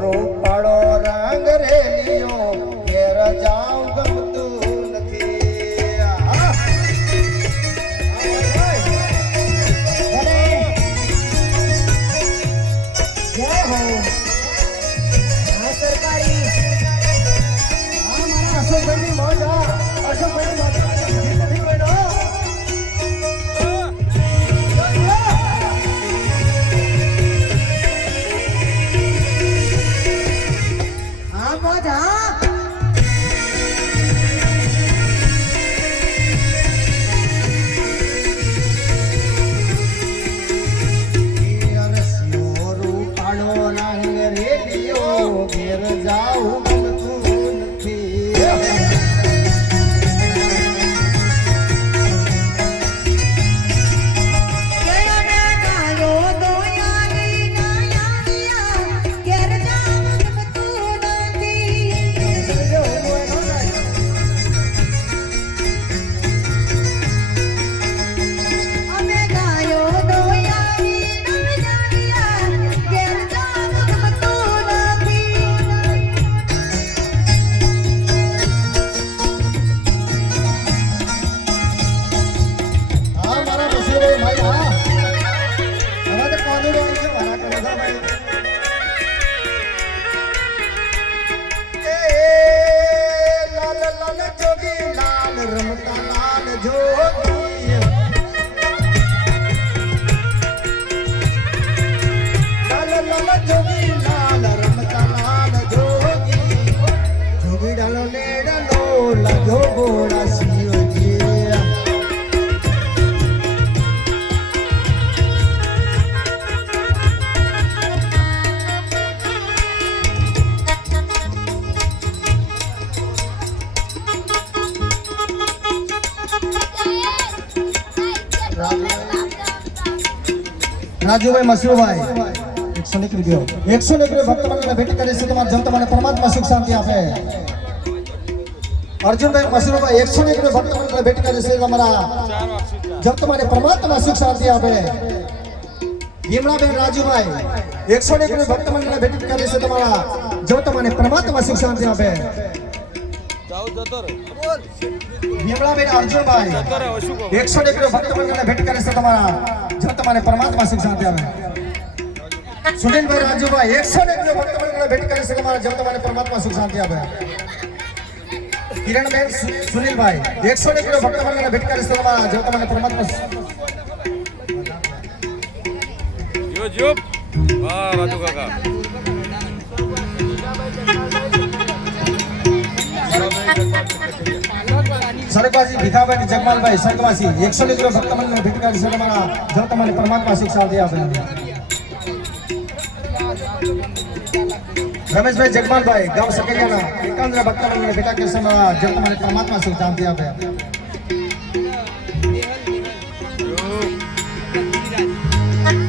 રૂપાળો રંગ રેલિયો ઘેર જાઉં ગમતું નથી. જય હો સરકારી મારા અશોકભાઈની મોજ અશોકભાઈની મોજ નથી બહેનો. રાજુભાઈ મસરૂભાઈ 101 રૂપિયો 101 રૂપિયો ભક્તમંડળને ભેટ કરે છે. તમારા જન તમને પરમાત્મા સુખ શાંતિ આપે. અર્જુનભાઈ મસરૂભાઈ 101 રૂપિયો ભક્તમંડળને ભેટ કરે છે. તમારા જન તમને પરમાત્મા સુખ શાંતિ આપે. ભીમલાબેન રાજુભાઈ 101 રૂપિયો ભક્તમંડળને ભેટ કરે છે. તમારા જન તમને પરમાત્મા સુખ શાંતિ આપે. ભીમલાબેન અર્જુનભાઈ 101 રૂપિયો ભક્તમંડળને ભેટ કરે છે. તમારા જન તમને પરમાત્મા સુખ શાંતિ આપે. સુનિલભાઈ રાજુભાઈ 101 રૂપિયો ભક્તમંડળને ભેટ કરે છે. તમારા જન તમને પરમાત્મા સુખ શાંતિ આપે. કિરણબેન સુનિલભાઈ 101 રૂપિયો ભક્તમંડળને ભેટ કરે છે. તમારા જન તમને પરમાત્મા જો વાહ રાજુ કાકા સરકવાસી ભીખાભાઈ જગમાલભાઈ સરકવાસી 101 રૂપિયો ભક્તમંડળને ભેટ કરે છે. તમારા જન તમને પરમાત્મા સુખ શાંતિ આપે. રમેશભાઈ જગમાલભાઈ ગામ સકેરિયાના 51 ભક્તમંડળને ભેટ કરે છે. તમારા જન તમને પરમાત્મા સુખ શાંતિ આપે.